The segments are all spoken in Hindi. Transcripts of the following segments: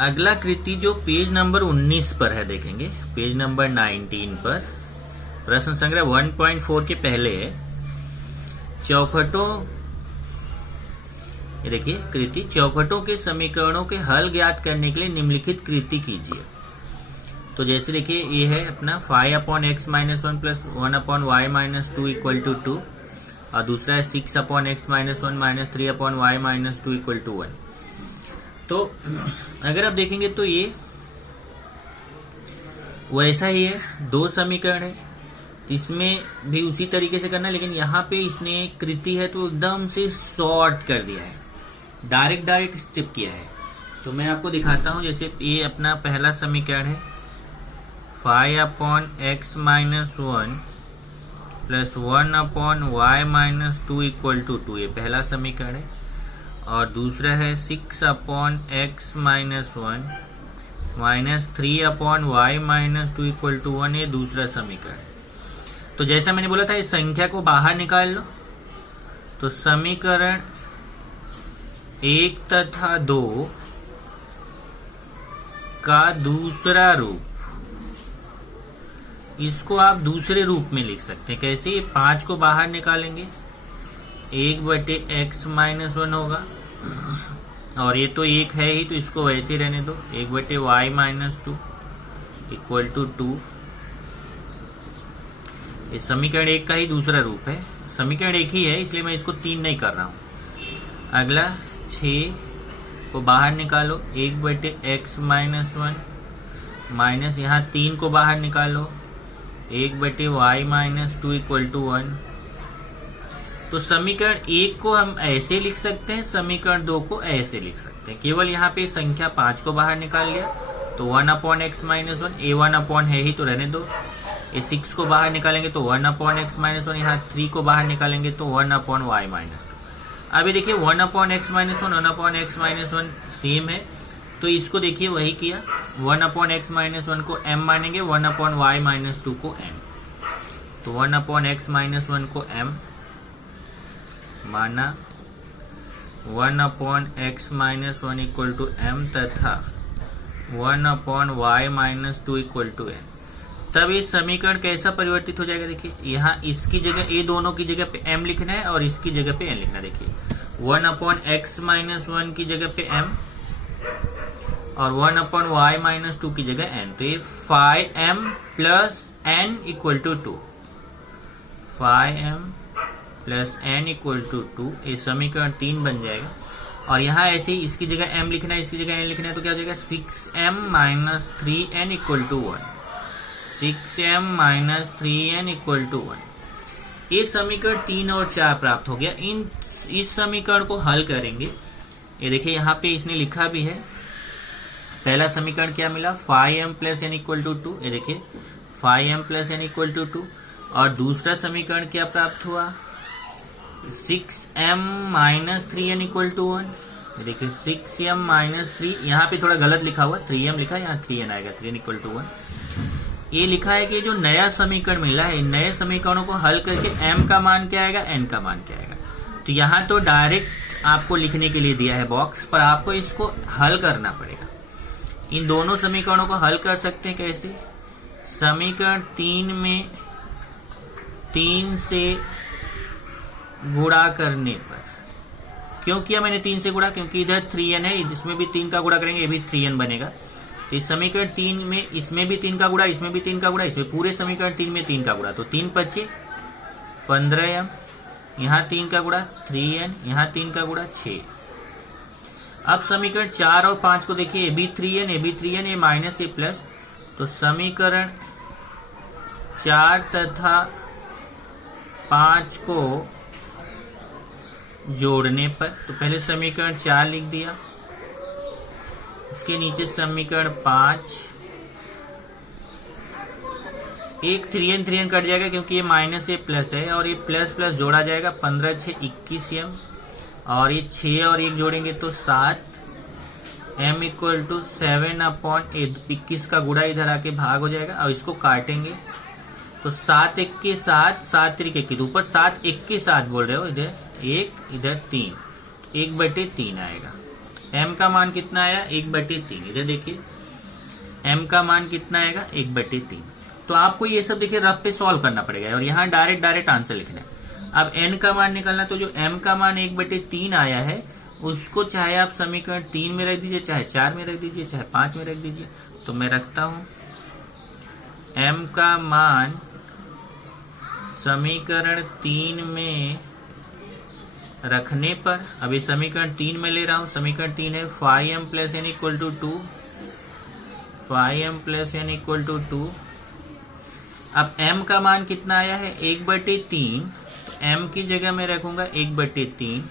अगला कृति जो पेज नंबर 19 पर है, देखेंगे पेज नंबर 19 पर प्रश्न संग्रह 1.4 के पहले है। चौखटों, ये देखिए कृति, चौखटों के समीकरणों के हल ज्ञात करने के लिए निम्नलिखित कृति कीजिए। तो जैसे देखिए ये है अपना 5/x-1 plus 1/y-2 equal to 2 और दूसरा है 6/x-1 minus 3/y-2 equal to 1। तो अगर आप देखेंगे तो ये वैसा ही है, दो समीकरण है, इसमें भी उसी तरीके से करना है, लेकिन यहाँ पे इसने कृति है तो एकदम से शॉर्ट कर दिया है, डायरेक्ट स्टेप किया है। तो मैं आपको दिखाता हूँ। जैसे ये अपना पहला समीकरण है 5/x-1 plus 1/y-2 equal to 2, ये पहला समीकरण है। और दूसरा है 6/x-1 minus 3/y-2 equal to 1, ये दूसरा समीकरण है। तो जैसा मैंने बोला था इस संख्या को बाहर निकाल लो, तो समीकरण 1 तथा 2 का दूसरा रूप, इसको आप दूसरे रूप में लिख सकते हैं। कैसे? 5 को बाहर निकालेंगे 1/x-1 होगा, और ये तो 1 है ही तो इसको वैसे ही रहने दो, 1/y-2 इक्वल टू 2। इस समीकरण 1 का ही दूसरा रूप है, समीकरण 1 ही है इसलिए मैं इसको 3 नहीं कर रहा हूं। अगला 6 को बाहर निकालो 1/x-1 माइनस यहाँ 3 को बाहर निकालो 1/y-2 इक्वल टू 1। तो समीकरण 1 को हम ऐसे लिख सकते हैं, समीकरण 2 को ऐसे लिख सकते हैं। केवल यहाँ पे संख्या 5 को बाहर निकाल लिया तो 1/x-1, a1 है ही तो रहने दो। ये 6 को बाहर निकालेंगे तो 1/x-1, यहाँ 3 को बाहर निकालेंगे तो 1/y-2। अभी देखिए 1/x-1 1/x-1 सेम है, तो इसको देखिए वही किया, 1/x-1 को m मानेंगे, 1/y-2 को m। तो 1/x-1 को m माना, 1/x-1 इक्वल टू m तथा 1/y-2 इक्वल टू n। तब ये समीकरण कैसा परिवर्तित हो जाएगा? देखिए यहाँ इसकी जगह, ये दोनों की जगह पे m लिखना है और इसकी जगह पे n लिखना है। देखिए 1/x-1 की जगह पे m और 1/y-2 की जगह n। तो ये 5m plus n equal to 2, 5m plus n equal to 2, ये समीकरण 3 बन जाएगा। और यहाँ ऐसे ही इसकी जगह m लिखना है, इसकी जगह n लिखना है, तो क्या हो जाएगा 6m minus 3n equal to 1, 6m minus 3n equal to 1। ये समीकरण 3 और 4 प्राप्त हो गया। इस समीकरण को हल करेंगे। ये देखिए यहाँ पे इसने लिखा भी है, पहला समीकरण क्या मिला 5m plus n equal to 2, ये देखिए 5m plus n equal to 2। और दूसरा समीकरण क्या प्राप्त हुआ 6m minus 3n equal to 1, ये देखिए 6m माइनस 3, यहाँ पे थोड़ा गलत लिखा हुआ, 3m लिखा है, यहाँ 3n आएगा, 3n इक्वल टू 1। ये लिखा है कि जो नया समीकरण मिला है, नए समीकरणों को हल करके m का मान क्या आएगा, n का मान क्या आएगा। तो यहाँ तो डायरेक्ट आपको लिखने के लिए दिया है बॉक्स पर, आपको इसको हल करना पड़ेगा। इन दोनों समीकरणों को हल कर सकते हैं कैसे? समीकरण 3 में 3 से गुणा करने पर, क्यों किया मैंने 3 से गुणा? क्योंकि इधर 3n है, इसमें भी 3 का गुणा करेंगे, ये भी 3n बनेगा। इस समीकरण 3 में इसमें भी 3 का गुणा, इसमें भी 3 का गुणा, इसमें पूरे समीकरण 3 में 3 का गुणा, तो 3 बचे 15m, यहाँ 3 का गुणा 3n, यहाँ 3 का गुणा 6। अब समीकरण 4 और 5 को देखिए, ये भी 3n, ये भी 3n, ये माइनस ये प्लस। तो समीकरण 4 तथा 5 को जोड़ने पर, तो पहले समीकरण 4 लिख दिया, इसके नीचे समीकरण 5, एक 3n कट जाएगा क्योंकि ये माइनस ये प्लस है, और ये प्लस प्लस जोड़ा जाएगा, 15 6 21m, और ये 6 और 1 जोड़ेंगे तो 7, m इक्वल टू 7/8, 21 का गुणा इधर आके भाग हो जाएगा, और इसको काटेंगे तो 7 1 के 7, 7 3 के 21, ऊपर 7 1 के 7 बोल रहे हो, इधर 1 इधर 3, 1/3 आएगा। m का मान कितना आया 1/3। इधर देखिए m का मान कितना आएगा 1/3। तो आपको ये सब देखिए रफ पे सॉल्व करना पड़ेगा और यहाँ डायरेक्ट आंसर लिखना है। अब n का मान निकालना, तो जो m का मान 1/3 आया है उसको चाहे आप समीकरण 3 में रख दीजिए, चाहे 4 में रख दीजिए, चाहे 5 में रख दीजिए। तो मैं रखता हूं m का मान समीकरण 3 में रखने पर, अभी समीकरण 3 में ले रहा हूं। समीकरण 3 है 5m + n = 2, 5m + n = 2। अब m का मान कितना आया है 1/3, तो m की जगह मैं रखूंगा 1/3,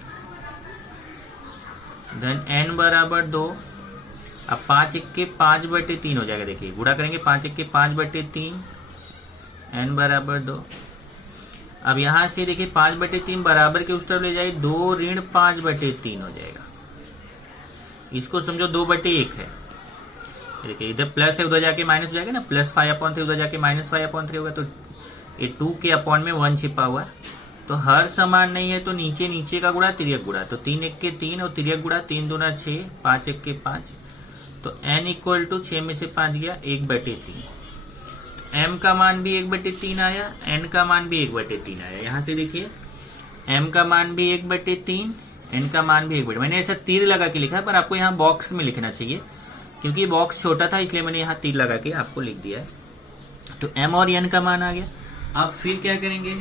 धन n बराबर 2। अब 5 × 5/3 हो जाएगा। देखिए गुणा करेंगे 5 × 5/3, n बराबर 2। अब यहां से देखिए 5/3 बराबर के उस तरफ ले जाए 2 ऋण 5/3 हो जाएगा। इसको समझो 2/1 है। देखिए इधर प्लस है, उधर जाके माइनस हो जाएगा ना, +5/3 उधर जाके -5/3 होगा। तो ये 2 के अपॉन में 1 छिपा हुआ है। तो हर समान नहीं है तो नीचे का गुणा तिर्यक गुणा, तो 3 × 1 = 3 और तिर्यक गुणा 3 × 2 = 6, 5 × 1 = 5। तो n = 6 में से 5 गया 1/3। m का मान भी 1/3 आया, n का मान भी 1/3 आया। यहां से देखिए m का मान भी 1/3, n का मान भी 1/3। मैंने ऐसा तीर लगा के लिखा है, पर आपको यहाँ बॉक्स में लिखना चाहिए क्योंकि बॉक्स छोटा था, इसलिए मैंने यहाँ तीर लगा के आपको लिख दिया है। तो m और n का मान आ गया। अब फिर क्या करेंगे,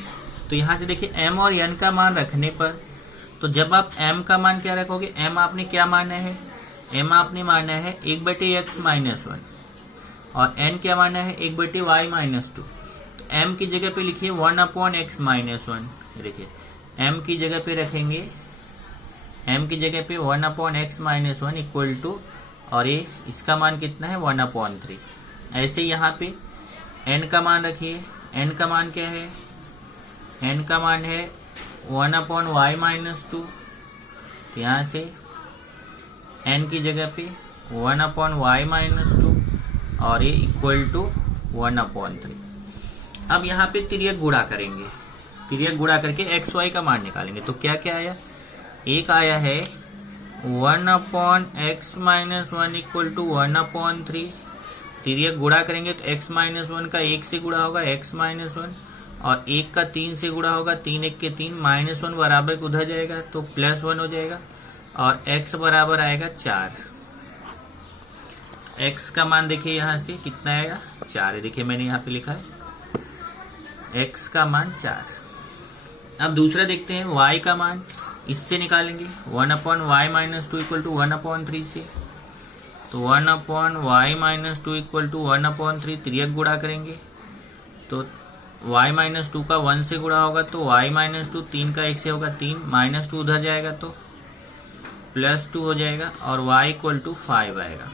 तो यहां से देखिए m और n का मान रखने पर, तो जब आप m का मान क्या रखोगे, m आपने क्या माना है, m आपने माना है 1/x - 1 और n क्या माना है 1/y - 2। तो m की जगह पे लिखिए 1/x - 1। देखिए m की जगह पे रखेंगे, m की जगह पे 1/x - 1 इक्वल टू, और ये इसका मान कितना है 1/3। ऐसे यहाँ पे n का मान रखिए, n का मान क्या है, n का मान है 1/y - 2। यहाँ से n की जगह पे 1/y - 2 और ये इक्वल टू 1/3। अब यहाँ पे तिर्यक गुणा करेंगे, तिर्यक गुणा करके x y का मान निकालेंगे। तो क्या क्या आया, एक आया है 1/x - 1 इक्वल टू 1/3। तिर्यक गुणा करेंगे तो x - 1 का 1 से गुणा होगा x - 1 और 1 का 3 से गुणा होगा, 3 × 1 = 3, -1 बराबर को उधर जाएगा तो +1 हो जाएगा और x बराबर आएगा 4। x का मान देखिए यहाँ से कितना आएगा 4 है। देखिए मैंने यहाँ पे लिखा है x का मान 4। अब दूसरा देखते हैं y का मान, इससे निकालेंगे 1/y - 2 इक्वल टू 1/3 से। तो 1/y - 2 इक्वल टू 1/3, तिर्यक गुणा करेंगे तो y - 2 का 1 से गुणा होगा तो y - 2, 3 का 1 से होगा 3, -2 उधर जाएगा तो +2 हो जाएगा और y = 5 आएगा।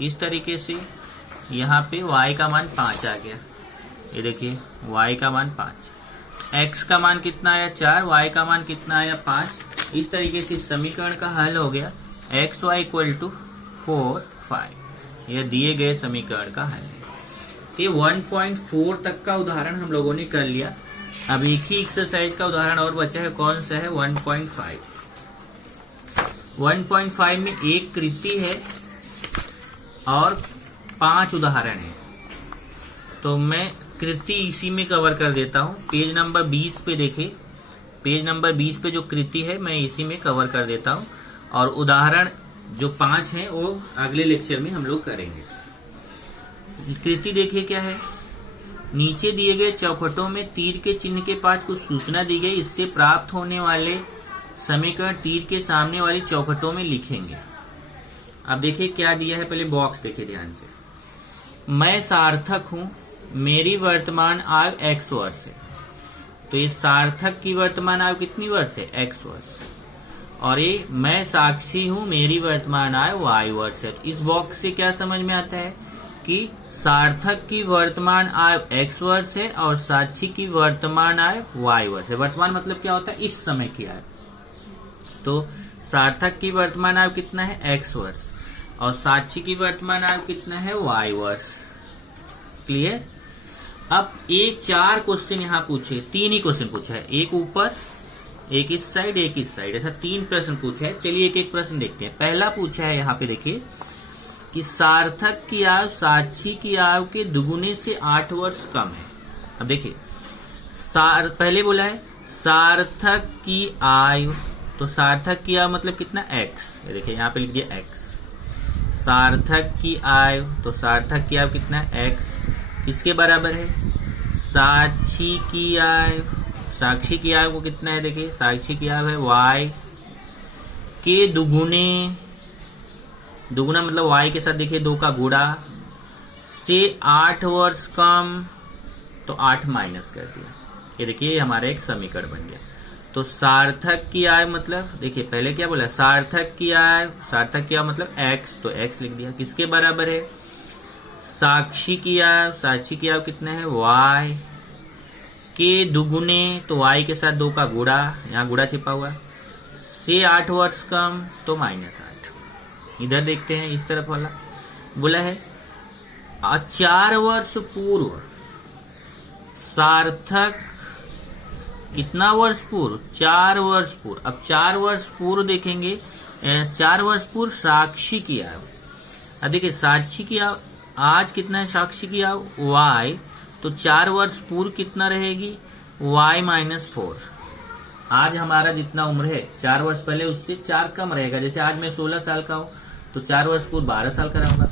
इस तरीके से यहाँ पे y का मान 5 आ गया। ये देखिए y का मान 5, x का मान कितना आया 4, y का मान कितना आया 5। इस तरीके से समीकरण का हल हो गया x y = 4, 5। यह दिए गए समीकरण का हल है। ये 1.4 तक का उदाहरण हम लोगों ने कर लिया। अब एक ही एक्सरसाइज का उदाहरण और बचा है, कौन सा है 1.5। 1.5 में एक कृति है और 5 उदाहरण है। तो मैं कृति इसी में कवर कर देता हूं। पेज नंबर 20 पे देखिए, पेज नंबर 20 पे जो कृति है मैं इसी में कवर कर देता हूं और उदाहरण जो 5 हैं वो अगले लेक्चर में हम लोग करेंगे। कृति देखिए क्या है, नीचे दिए गए चौखटों में तीर के चिन्ह के पास कुछ सूचना दी गई, इससे प्राप्त होने वाले समीकरण तीर के सामने वाली चौखटों में लिखेंगे। अब देखिए क्या दिया है, पहले बॉक्स देखिए ध्यान से। मैं सार्थक हूं, मेरी वर्तमान आयु x वर्ष है। तो ये सार्थक की वर्तमान आयु कितनी वर्ष है, x वर्ष। और ये मैं साक्षी हूं, मेरी वर्तमान आयु y वर्ष है। इस बॉक्स से क्या समझ में आता है कि सार्थक की वर्तमान आयु x वर्ष है और साक्षी की वर्तमान आयु y वर्ष है। वर्तमान मतलब क्या होता है, इस समय की आयु। तो सार्थक की वर्तमान आयु कितना है x वर्ष और साक्षी की वर्तमान आयु कितना है y वर्ष। क्लियर। अब एक 4 क्वेश्चन यहाँ पूछे, 3 ही क्वेश्चन पूछा है, एक ऊपर एक इस साइड एक इस साइड, ऐसा 3 प्रश्न पूछा है। चलिए एक एक प्रश्न देखते हैं। पहला पूछा है यहाँ पे देखिए कि सार्थक की आयु साक्षी की आयु के दुगुने से 8 वर्ष कम है। अब देखिए पहले बोला है सार्थक की आयु, तो सार्थक की आयु मतलब कितना x, ये देखिए यहाँ पे लिख दिया x। सार्थक की आयु, तो सार्थक की आयु कितना है x, किसके बराबर है साक्षी की आयु। साक्षी की आयु को कितना है देखिए, साक्षी की आयु है y के दुगुने, दुगुना मतलब y के साथ देखिए 2 का गुणा से 8 वर्ष कम, तो 8 माइनस कर दिया। ये देखिए हमारा एक समीकरण बन गया। तो सार्थक की आयु मतलब देखिए पहले क्या बोला, सार्थक की आयु, सार्थक की आयु मतलब x, तो x लिख दिया। किसके बराबर है साक्षी की आयु, साक्षी की आयु कितना है y के दुगुने, तो y के साथ 2 का गुणा, यहाँ गुणा छिपा हुआ, से 8 वर्ष कम, तो -8। इधर देखते हैं इस तरफ वाला बोला है 4 वर्ष पूर्व सार्थक, कितना वर्ष पूर्व 4 वर्ष पूर्व। अब 4 वर्ष पूर्व देखेंगे, 4 वर्ष पूर्व साक्षी की आयु। अब देखिए साक्षी की आयु आज कितना है, साक्षी की आयु y, तो 4 वर्ष पूर्व कितना रहेगी y-4। आज हमारा जितना उम्र है 4 वर्ष पहले उससे 4 कम रहेगा। जैसे आज मैं 16 साल का हूँ तो 4 वर्ष पूर्व 12 साल का रहूंगा।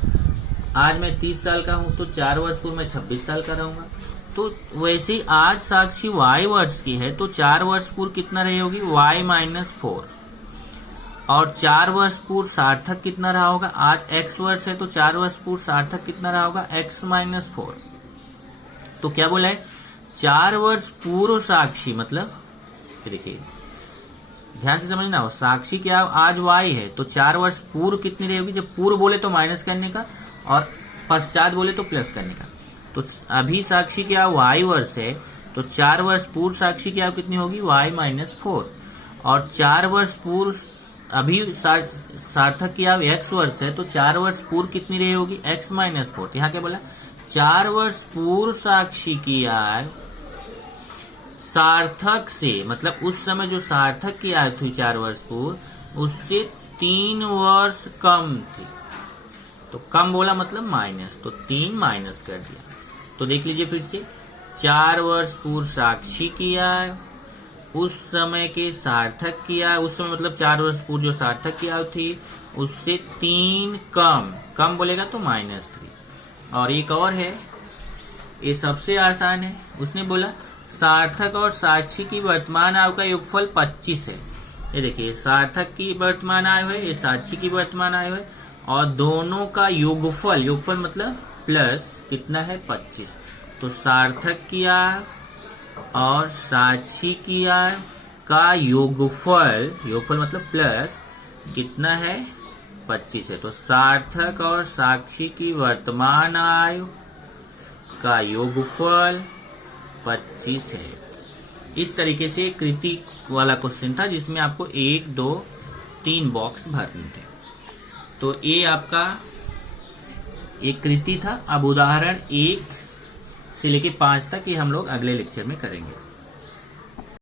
आज मैं 30 साल का हूँ तो 4 वर्ष पूर्व मैं 26 साल का रहूंगा। तो वैसे आज साक्षी y वर्ष की है तो 4 वर्ष पूर्व कितना रही होगी y-4, और 4 वर्ष पूर्व सार्थक कितना रहा होगा, आज x वर्ष है तो 4 वर्ष पूर्व सार्थक कितना रहा होगा x-4। तो क्या बोला है 4 वर्ष पूर्व साक्षी, मतलब देखिए ध्यान से समझना हो, साक्षी क्या आज y है तो 4 वर्ष पूर्व कितनी रहेगी, जब पूर्व बोले तो माइनस करने का और पश्चात बोले तो प्लस करने का। तो अभी साक्षी की आयु y वर्ष है तो 4 वर्ष पूर्व साक्षी की आयु कितनी होगी y-4, और 4 वर्ष पूर्व अभी सार्थक की आयु x वर्ष है तो 4 वर्ष पूर्व कितनी रही होगी x-4। यहाँ क्या बोला 4 वर्ष पूर्व साक्षी की आयु सार्थक से, मतलब उस समय जो सार्थक की आयु थी 4 वर्ष पूर्व उससे 3 वर्ष कम थी। तो कम बोला मतलब माइनस, तो 3 माइनस कर दिया। तो देख लीजिए फिर से 4 वर्ष पूर्व साक्षी की आयु, उस समय के सार्थक की आयु, उस समय मतलब 4 वर्ष पूर्व जो सार्थक की आयु थी उससे 3 कम, कम बोलेगा तो -3। और एक और है, ये सबसे आसान है, उसने बोला सार्थक और साक्षी की वर्तमान आयु का योगफल 25 है। ये देखिए सार्थक की वर्तमान आयु है, ये साक्षी की वर्तमान आयु है, और दोनों का योगफल, योगफल मतलब प्लस कितना है 25। तो सार्थक की आयु और साक्षी की आयु का योगफल, योगफल मतलब प्लस कितना है 25 है। तो सार्थक और साक्षी की वर्तमान आयु का योगफल 25 है। इस तरीके से कृति वाला क्वेश्चन था जिसमें आपको 1, 2, 3 बॉक्स भरने थे। तो ये आपका एक कृति था। अब उदाहरण 1 से लेके 5 तक ये हम लोग अगले लेक्चर में करेंगे।